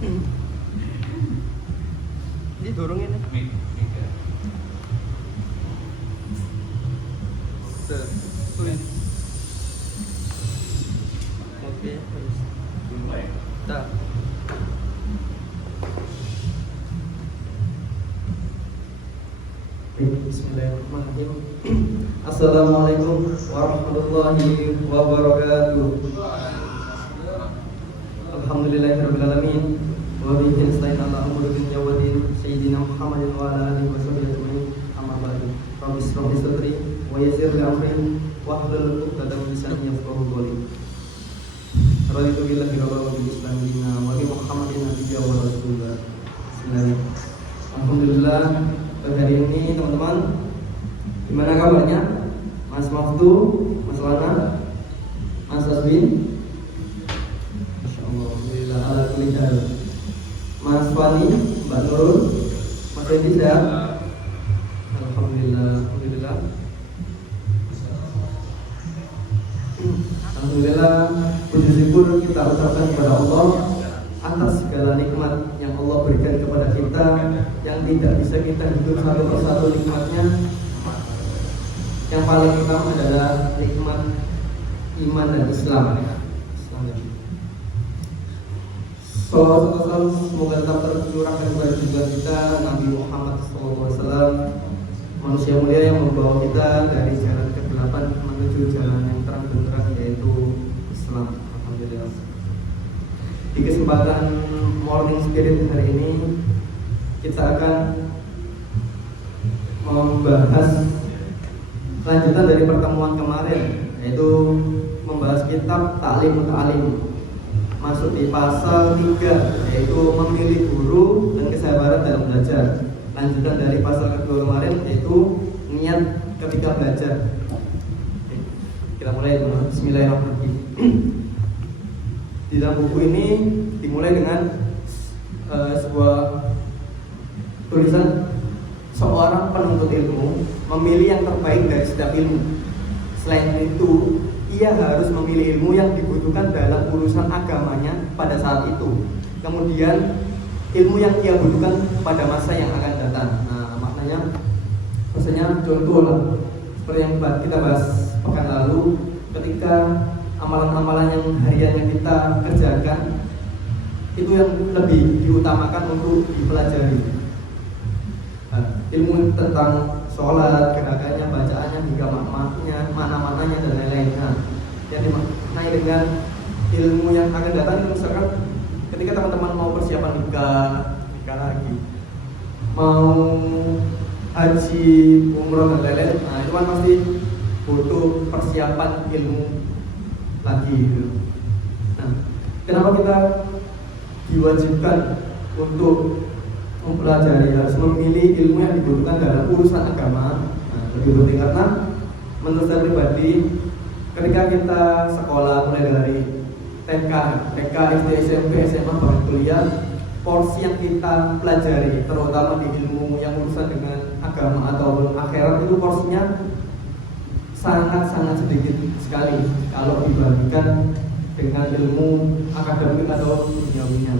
Ini dorong ini. Oke, terus. Dah. Bismillahirrahmanirrahim. Assalamualaikum warahmatullahi wabarakatuh. Alhamdulillahirabbil alamin. Wa bihi nasta'in ala umuri dunya wa din. Sayyidina Muhammadin wa ala alihi washabihi ajmain. Amma ba'du. Rabbi ishrah li sadri wa yassir li amri wahlul 'uqdatam min lisani yafqahu qawli. Raditu billahi rabban wa bil islam dinan wa bi Muhammadin nabiyyan wa rasulullah. Bismillahirrahmanirrahim. Alhamdulillah, hari ini teman-teman, gimana kabarnya? Mas Maftu, Mas Lana, Mas Asbin, Masya Allah, alhamdulillah, ala kulli hal. Mas Fani, Mbak Nurul, Mas Edi sehat? Alhamdulillah, alhamdulillah. Alhamdulillah, puji syukur kita ucapkan kepada Allah atas segala nikmat yang Allah berikan kepada kita, yang tidak bisa kita hidup satu persatu nikmatnya. Yang paling utama adalah nikmat iman dan Islam. Semoga tetap tercurahkan kepada junjungan kita Nabi Muhammad SAW, manusia mulia yang membawa kita dari jalan kegelapan menuju jalan yang terang benderang, yaitu Islam. Alhamdulillah. Di kesempatan Morning Spirit hari ini kita akan membahas lanjutan dari pertemuan kemarin, yaitu membahas kitab Ta'lim Ta'lim, masuk di pasal 3, yaitu memilih guru dan kesabaran dalam belajar. Lanjutan dari pasal kedua kemarin, yaitu niat ketika belajar. Kita mulai dengan Bismillahirrahmanirrahim. Di dalam buku ini dimulai dengan sebuah tulisan, seorang penuntut ilmu memilih yang terbaik dari setiap ilmu. Selain itu, ia harus memilih ilmu yang dibutuhkan dalam urusan agamanya pada saat itu. Kemudian, ilmu yang ia butuhkan pada masa yang akan datang. Nah, maksudnya contoh lah, seperti yang kita bahas pekan lalu, ketika amalan-amalan yang harian yang kita kerjakan itu yang lebih diutamakan untuk dipelajari. Ilmu tentang sholat, gerakannya, bacaannya, hingga maknanya, mana-mananya dan lain-lainnya. Yang dimaknai dengan ilmu yang akan datang itu misalkan ketika teman-teman mau persiapan nikah lagi, mau haji, umroh dan lain-lain, nah itu kan pasti butuh persiapan ilmu lagi gitu. Nah, kenapa kita diwajibkan untuk mempelajari, harus memilih ilmu yang dibutuhkan dalam urusan agama? Nah, lebih penting karena menurut saya pribadi, ketika kita sekolah mulai dari TK, SD, SMP, SMA, bahkan kuliah, porsi yang kita pelajari, terutama di ilmu yang urusan dengan agama ataupun akhirat, itu porsinya sangat-sangat sedikit sekali kalau dibandingkan dengan ilmu akademik atau duniawinya.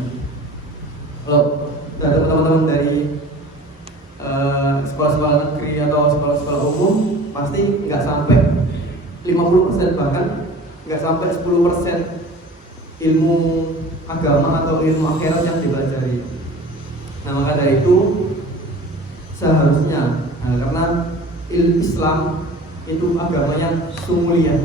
Kalau teman-teman dari sekolah-sekolah negeri atau sekolah-sekolah umum pasti nggak sampai 50%, bahkan nggak sampai 10% ilmu agama atau ilmu akhirat yang dipelajari. Nah, maka dari itu seharusnya, karena ilmu Islam itu agamanya sumulia,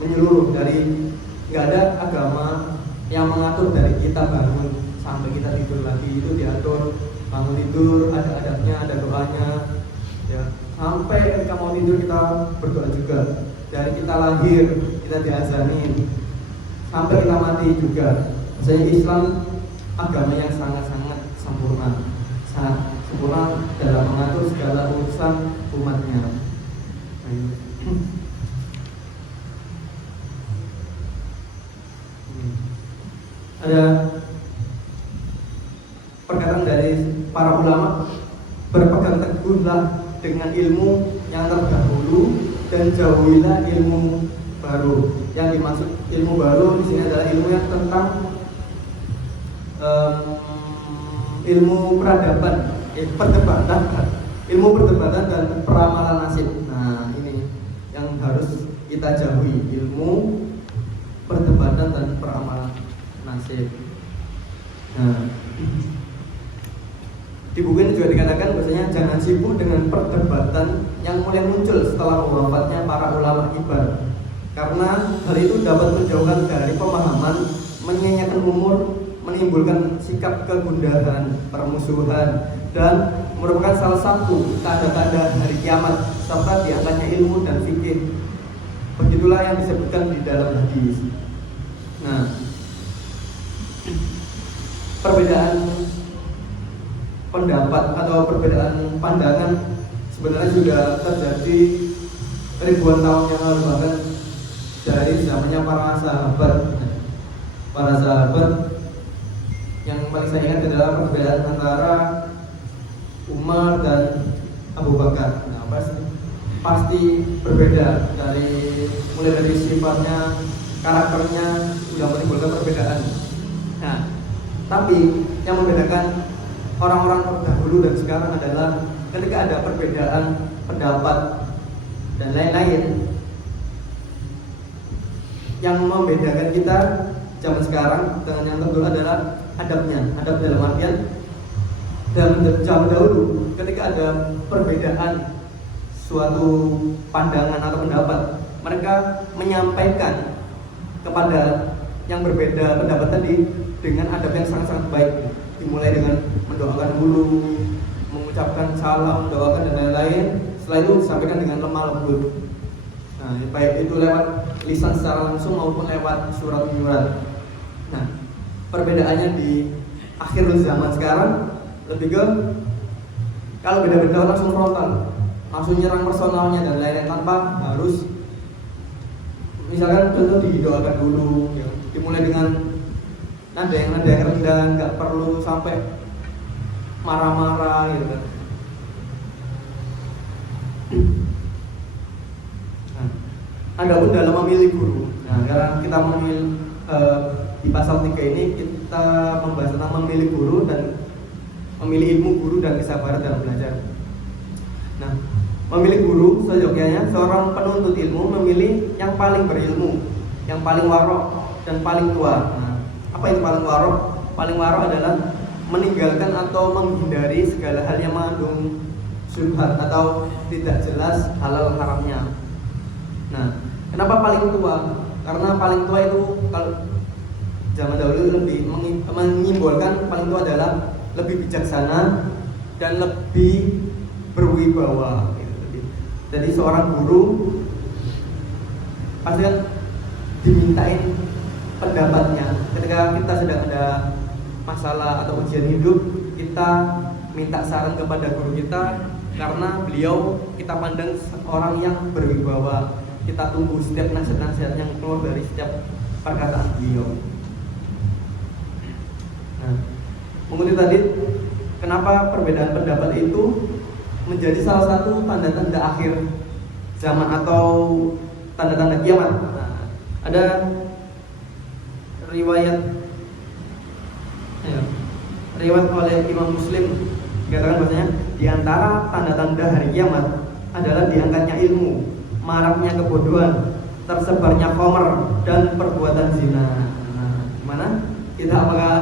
menyeluruh, dari nggak ada agama yang mengatur dari kita bangun sampai kita tidur lagi itu diatur. Bangun tidur ada adabnya, ada doanya, ya. Sampai ketika mau tidur kita berdoa juga. Dari kita lahir kita diazani, sampai kita mati juga. Maksudnya Islam agama yang sangat-sangat sempurna, sangat sempurna dalam mengatur segala urusan umatnya. Ada perkataan dari para ulama, berpegang teguhlah dengan ilmu yang terdahulu dan jauhilah ilmu baru. Yang dimaksud ilmu baru di sini adalah ilmu yang tentang em, ilmu peradaban, perdebatan, ilmu perdebatan dan peramalan nasib. Nah, ini yang harus kita jauhi, ilmu perdebatan dan peramalan nasib. Nah, di buku ini juga dikatakan bahwasanya jangan sibuk dengan perdebatan yang mulai muncul setelah wafatnya para ulama kibar, karena hal itu dapat menjauhkan dari pemahaman, menyanyiakan umur, menimbulkan sikap kegundahan, permusuhan, dan merupakan salah satu tanda-tanda hari kiamat serta diangkatnya ilmu dan fikih. Begitulah yang disebutkan di dalam hadis. Nah, perbedaan pendapat atau perbedaan pandangan sebenarnya sudah terjadi ribuan tahun yang lalu, bahkan dari zamannya para sahabat. Yang paling saya ingat adalah perbedaan antara Umar dan Abu Bakar. Nah, pasti berbeda, mulai dari sifatnya, karakternya sudah menimbulkan perbedaan. Nah, tapi yang membedakan orang-orang terdahulu dan sekarang adalah ketika ada perbedaan pendapat dan lain-lain, yang membedakan kita zaman sekarang dengan yang terdahulu adalah adabnya. Adab dalam artian dalam zaman dahulu ketika ada perbedaan suatu pandangan atau pendapat, mereka menyampaikan kepada yang berbeda pendapat tadi dengan adab yang sangat-sangat baik, dimulai dengan mendoakan dulu, mengucapkan salam, mendoakan dan lain-lain. Setelah itu disampaikan dengan lemah lembut. Nah, baik itu lewat lisan secara langsung maupun lewat surat-menyurat. Nah, perbedaannya di akhir zaman sekarang lebih ke kalau beda-beda langsung frontal, langsung nyerang personalnya dan lain-lain tanpa harus, misalkan contoh didoakan dulu, ya, dimulai dengan nada yang rendah, nggak perlu sampai marah-marah gitu kan. Nah, adapun dalam memilih guru, nah sekarang kita memilih di pasal 3 ini kita membahas tentang memilih guru dan memilih ilmu guru dan kesabaran dalam belajar. Nah, memilih guru seyogyanya seorang penuntut ilmu memilih yang paling berilmu, yang paling warok dan paling tua. Nah, apa itu paling warok? Paling warok adalah meninggalkan atau menghindari segala hal yang mengandung syubhat atau tidak jelas halal haramnya. Nah, kenapa paling tua? Karena paling tua itu kalau zaman dahulu lebih menyimbolkan paling tua adalah lebih bijaksana dan lebih berwibawa. Jadi seorang guru pasti kan dimintain pendapatnya ketika kita sedang ada masalah atau ujian hidup, kita minta saran kepada guru kita karena beliau kita pandang orang yang berwibawa. Kita tunggu setiap nasihat-nasihat yang keluar dari setiap perkataan beliau. Nah, mengutip tadi, kenapa perbedaan pendapat itu menjadi salah satu tanda-tanda akhir zaman atau tanda-tanda kiamat. Nah, ada riwayat oleh Imam Muslim dikatakan bahwasanya di antara tanda-tanda hari kiamat adalah diangkatnya ilmu, maraknya kebodohan, tersebarnya khamr dan perbuatan zina. Nah, gimana? Kita apakah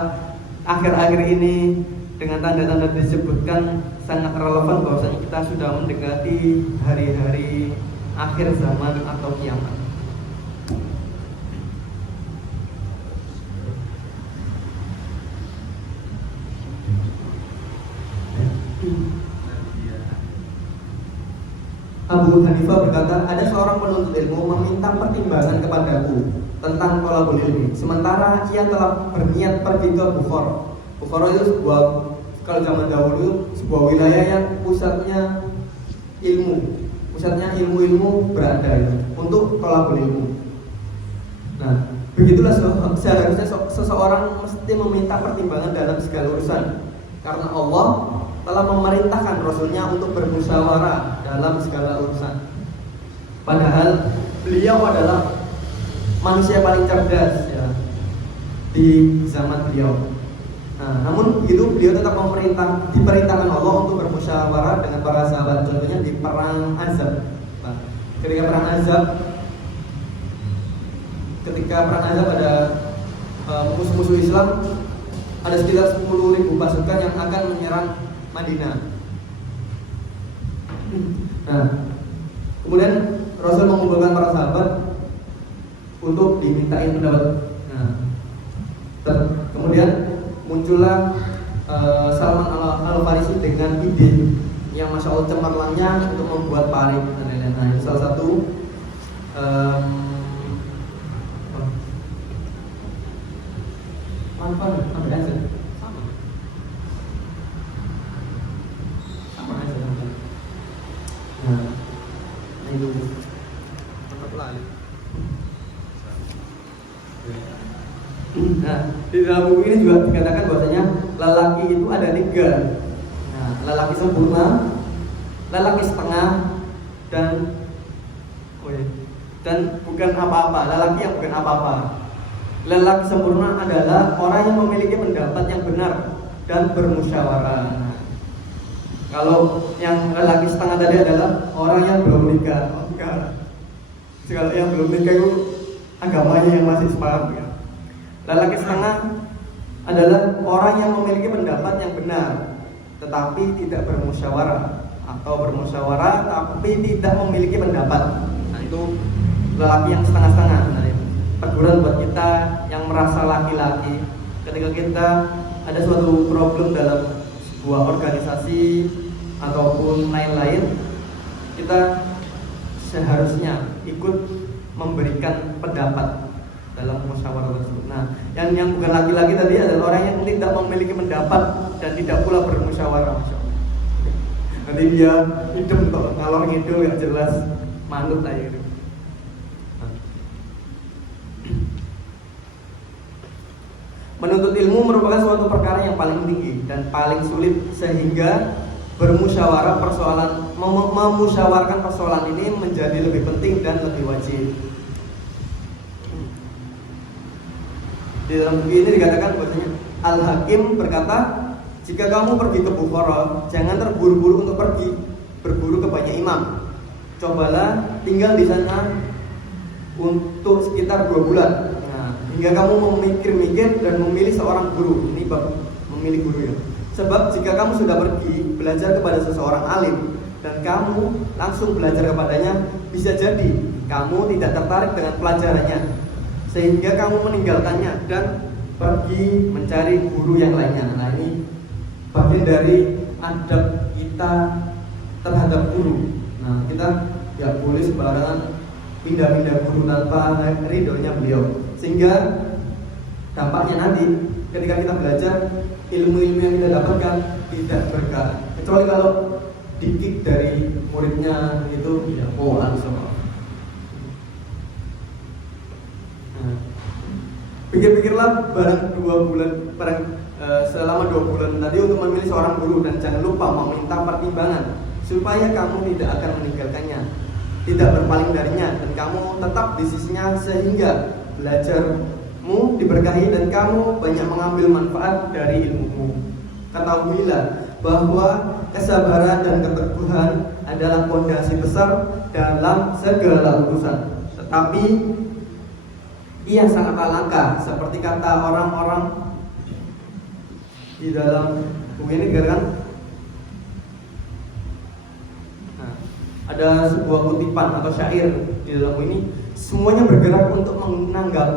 akhir-akhir ini dengan tanda-tanda disebutkan sangat relevan bahwasanya kita sudah mendekati hari-hari akhir zaman atau kiamat? Abu Hanifah berkata, ada seorang penuntut ilmu meminta pertimbangan kepadaku tentang thalabul ilmi, sementara ia telah berniat pergi ke Bukhara. Bukhara itu sebuah, kalau zaman dahulu, sebuah wilayah yang pusatnya ilmu berada itu, untuk thalabul ilmu. Nah, begitulah seharusnya seseorang mesti meminta pertimbangan dalam segala urusan, karena Allah telah memerintahkan Rasulnya untuk bermusyawarah dalam segala urusan. Padahal beliau adalah manusia paling cerdas ya, di zaman beliau. Nah, namun itu beliau tetap diperintahkan Allah untuk bermusyawarah dengan para sahabat. Contohnya di perang Ahzab. Nah, ketika perang Ahzab ada musuh-musuh Islam, ada sekitar 10.000 pasukan yang akan menyerang Madinah. Nah, kemudian Rasul mengumpulkan para sahabat untuk dimintain pendapat. Nah, kemudian muncullah Salman Al-Farisi dengan ide yang masya Allah cemerlangnya untuk membuat parit dan lain-lain. Nah, ini salah satu ambil aja sama aja. Nah, itu tetap lain. Nah, di dalam buku ini juga dikatakan bahwasanya lelaki itu ada 3. Nah, lelaki sempurna, lelaki setengah, dan bukan apa-apa. Lelaki yang bukan apa-apa. Lelaki sempurna adalah orang yang memiliki pendapat yang benar dan bermusyawarah. Nah, kalau yang lelaki setengah tadi adalah orang yang belum nikah. Kalau yang belum nikah itu agamanya yang masih sepakat ya. Lelaki setengah adalah orang yang memiliki pendapat yang benar tetapi tidak bermusyawarah, atau bermusyawarah tapi tidak memiliki pendapat. Nah, itu lelaki yang setengah-setengah. Nah, teguran buat kita yang merasa laki-laki, ketika kita ada suatu problem dalam sebuah organisasi ataupun lain-lain, kita seharusnya ikut memberikan pendapat dalam musyawarah tersebut. Nah, yang bukan laki-laki tadi adalah orang yang tidak memiliki pendapat dan tidak pula bermusyawarah. Nanti dia hidup ngalor ngidul gak jelas, manut aja gitu. Menuntut ilmu merupakan suatu perkara yang paling tinggi dan paling sulit, sehingga bermusyawarah memusyawarahkan persoalan ini menjadi lebih penting dan lebih wajib. Di dalam buku ini dikatakan bahwasanya Al-Hakim berkata, jika kamu pergi ke Bukhara, jangan terburu-buru untuk berburu ke banyak imam. Cobalah tinggal di sana untuk sekitar 2 bulan. Hingga kamu memikir-mikir dan memilih seorang guru. Ini bab memilih guru ya. Sebab jika kamu sudah pergi belajar kepada seseorang alim dan kamu langsung belajar kepadanya, bisa jadi kamu tidak tertarik dengan pelajarannya, sehingga kamu meninggalkannya dan pergi mencari guru yang lainnya. Nah, ini bagian dari adab kita terhadap guru. Nah, kita tidak boleh sembarangan pindah-pindah guru tanpa ridhonya beliau, sehingga dampaknya nanti ketika kita belajar, ilmu-ilmu yang kita dapatkan tidak berkah. Kecuali kalau dikik dari muridnya itu ya langsung. Nah, pikir-pikirlah selama 2 bulan tadi untuk memilih seorang guru, dan jangan lupa meminta pertimbangan supaya kamu tidak akan meninggalkannya, tidak berpaling darinya, dan kamu tetap di sisinya, sehingga belajarmu diberkahi dan kamu banyak mengambil manfaat dari ilmumu. Ketahuilah bahwa kesabaran dan keteguhan adalah fondasi besar dalam segala urusan, tetapi ia sangatlah langka, seperti kata orang-orang di dalam buku ini kan. Ada sebuah kutipan atau syair di dalam ini, semuanya bergerak untuk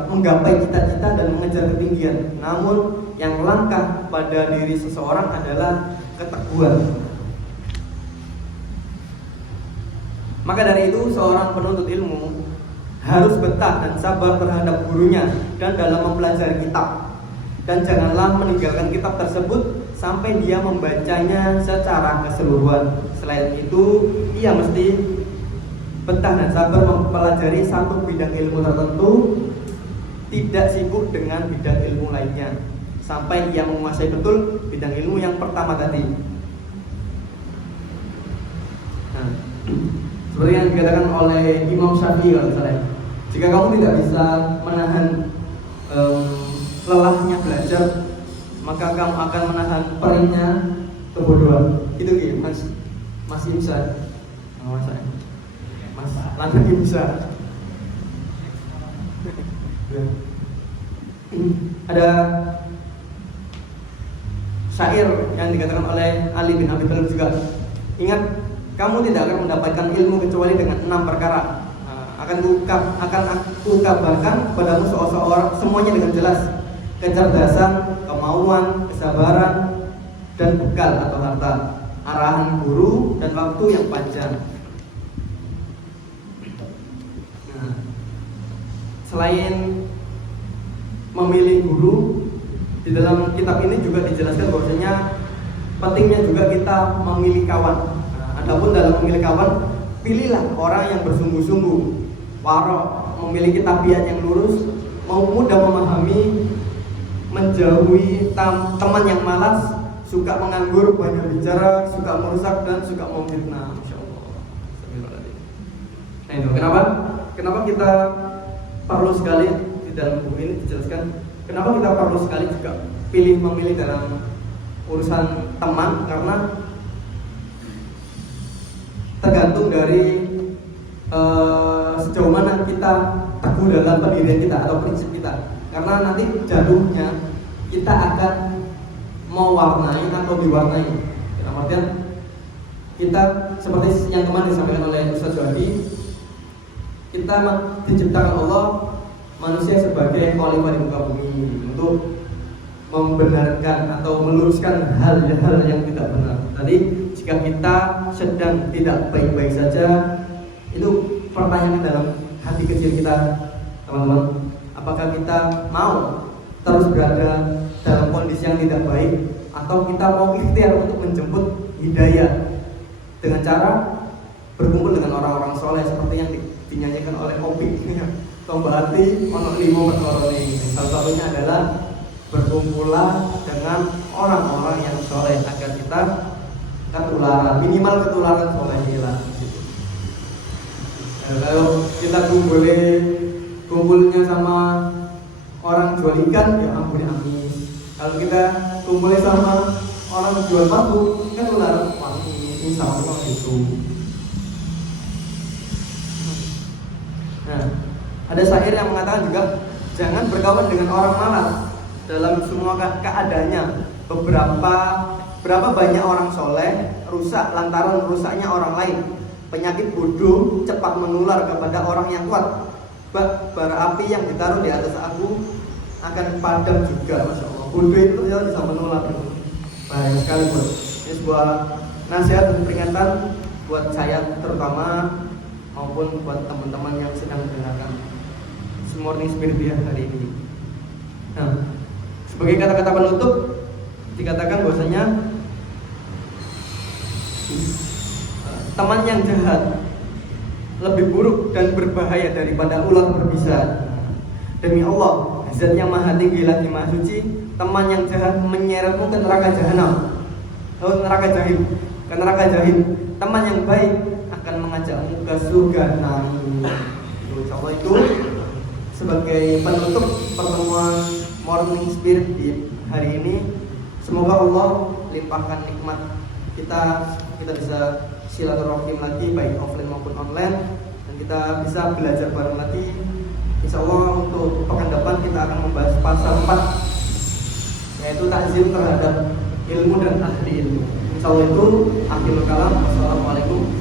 menggapai cita-cita dan mengejar ketinggian, namun yang langka pada diri seseorang adalah keteguhan. Maka dari itu seorang penuntut ilmu harus betah dan sabar terhadap gurunya dan dalam mempelajari kitab, dan janganlah meninggalkan kitab tersebut sampai dia membacanya secara keseluruhan. Selain itu, ia mesti betah dan sabar mempelajari satu bidang ilmu tertentu, tidak sibuk dengan bidang ilmu lainnya, sampai ia menguasai betul bidang ilmu yang pertama tadi. Nah, seperti yang dikatakan oleh Imam Syafi'i kalau misalnya, jika kamu tidak bisa menahan lelahnya belajar, maka kamu akan menahan perihnya kebodohan. Itu gitu Mas Imsa. Oh, Mas Lanang Imsa. Ada syair yang dikatakan oleh Ali bin Abi Thalib juga. Ingat, kamu tidak akan mendapatkan ilmu kecuali dengan 6 perkara. Akan aku kabarkan padamu seorang semuanya dengan jelas: kecerdasan, kemauan, kesabaran, dan bekal atau harta, arahan guru, dan waktu yang panjang. Selain memilih guru, di dalam kitab ini juga dijelaskan bahwasanya pentingnya juga kita memilih kawan. Adapun dalam memilih kawan, pilihlah orang yang bersungguh-sungguh, warok, memiliki tabiat yang lurus, mau mudah memahami, menjauhi teman yang malas, suka menganggur, banyak bicara, suka merusak, dan suka memfitnah. Masya Allah. Nah itu kenapa kita perlu sekali di dalam buku ini dijelaskan kenapa kita perlu sekali juga memilih dalam urusan teman, karena tergantung dari sejauh mana kita teguh dalam pendirian kita atau prinsip kita. Karena nanti jatuhnya kita akan mewarnai atau diwarnai. Dalam artian kita seperti yang kemarin disampaikan oleh Ustaz Wadi, kita diciptakan Allah manusia sebagai khalifah di muka bumi untuk membenarkan atau meluruskan hal-hal yang tidak benar. Tadi jika kita sedang tidak baik-baik saja, itu pertanyaan dalam hati kecil kita, teman-teman. Apakah kita mau terus berada dalam kondisi yang tidak baik, atau kita mau ikhtiar untuk menjemput hidayah dengan cara berkumpul dengan orang-orang soleh seperti yang dinyanyikan oleh Opik, Tomba hati ono limo perkorone. Salah satunya adalah berkumpullah dengan orang-orang yang soleh agar kita ketularan, minimal ketularan soleh hilang. Kalau kita kumpulnya sama orang jual ikan, ya ampun amis. Kalau kita kumpulnya sama orang jual bambu, kan ketularan wangi. Insya Allah itu. Nah, ada syair yang mengatakan juga, jangan berkawan dengan orang malas dalam semua keadaannya. Berapa banyak orang soleh rusak lantaran rusaknya orang lain. Penyakit bodoh cepat menular kepada orang yang kuat. Bara api yang ditaruh di atas aku akan padam juga. Masya Allah, bodoh itu ternyata bisa menular. Bahaya sekali bro. Ini sebuah nasihat dan peringatan buat saya terutama, maupun buat teman-teman yang sedang mendengarkan Morning Spirit dia hari ini. Nah, sebagai kata-kata penutup dikatakan bahwasanya teman yang jahat lebih buruk dan berbahaya daripada ular berbisa. Demi Allah, Zat yang Maha Tinggi lagi Maha Suci, teman yang jahat menyeretmu ke neraka jahanam, ke neraka jahim. Teman yang baik akan mengajakmu ke surga. Nah, insya itu sebagai penutup pertemuan Morning Spirit di hari ini. Semoga Allah limpahkan nikmat kita bisa silaturahim lagi baik offline maupun online, dan kita bisa belajar bareng lagi. Insya Allah untuk pekan depan kita akan membahas pasal 4, yaitu takzim terhadap ilmu dan ahli ilmu. Insya Allah itu akhirul kalam. Wassalamualaikum